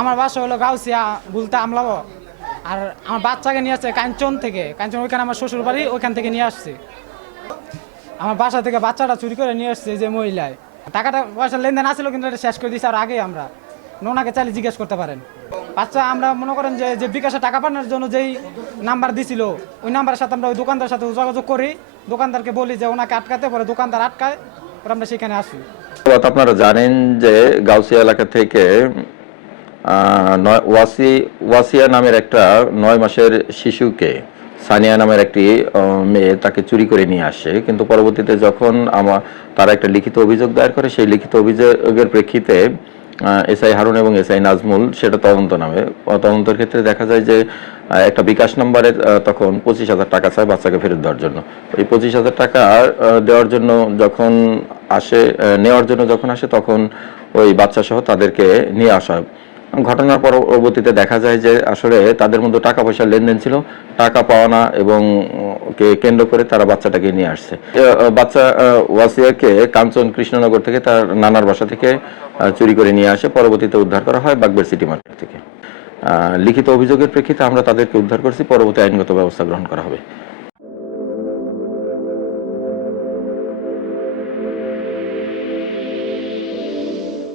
আমার বাসা হলো গাউসিয়া বলতে আমলাবো। আর আমার বাচ্চাকে নিয়ে আসছে কাঞ্চন থেকে, কাঞ্চন ওইখানে আমার শ্বশুর বাড়ি, ওইখান থেকে নিয়ে আসছে। আমার বাসা থেকে বাচ্চাটা চুরি করে নিয়ে আসছে যে মহিলায়। টাকাটা পয়সার লেনদেন আসছিল কিন্তু এটা শেষ করে দিয়েছে আর আগে আমরা ওনাকে চাইলে জিজ্ঞেস করতে পারেন। বাচ্চা আমরা মনে করেন যে বিকাশে টাকা পাঠানোর জন্য যেই নাম্বার দিছিল ওই নাম্বারের সাথে আমরা ওই দোকানদার সাথে যোগাযোগ করি, দোকানদারকে বলি যে ওনাকে আটকাতে, পরে দোকানদার আটকায়, পরে আমরা সেখানে আসি। আপনারা জানেন যে গাউসিয়া এলাকা থেকে ওয়াসিয়া নামের একটা 9 মাসের শিশুকে সানিয়া নামের একটি মেয়ে তাকে চুরি করে নিয়ে আসে, কিন্তু পরবর্তীতে যখন তারা একটা লিখিত অভিযোগ দায়ের করে, সেই লিখিত অভিযোগের প্রেক্ষিতে এসআই হারুন এবং এসআই নাজমুল সেটা তদন্তের ক্ষেত্রে দেখা যায় যে একটা বিকাশ নাম্বারে তখন 25,000 টাকা চায় বাচ্চাকে ফেরত দেওয়ার জন্য। এই 25,000 টাকা দেওয়ার জন্য নেওয়ার জন্য যখন আসে তখন ওই বাচ্চা সহ তাদেরকে নিয়ে আসা হয়। ঘটনার পরবর্তীতে দেখা যায় যে আসলে তাদের মধ্যে টাকা পয়সার লেনদেন ছিল, টাকা পাওনা এবং কেন্দ্র করে তারা বাচ্চাটাকে নিয়ে আসছে। বাচ্চা ওয়াসিয়াকে কাঞ্চন কৃষ্ণনগর থেকে তার নানার বাসা থেকে চুরি করে নিয়ে আসে, পরবর্তীতে উদ্ধার করা হয় বাগবের সিটি মার্কেট থেকে। লিখিত অভিযোগের প্রেক্ষিতে আমরা তাদেরকে উদ্ধার করছি, পরবর্তী আইনগত ব্যবস্থা গ্রহণ করা হবে।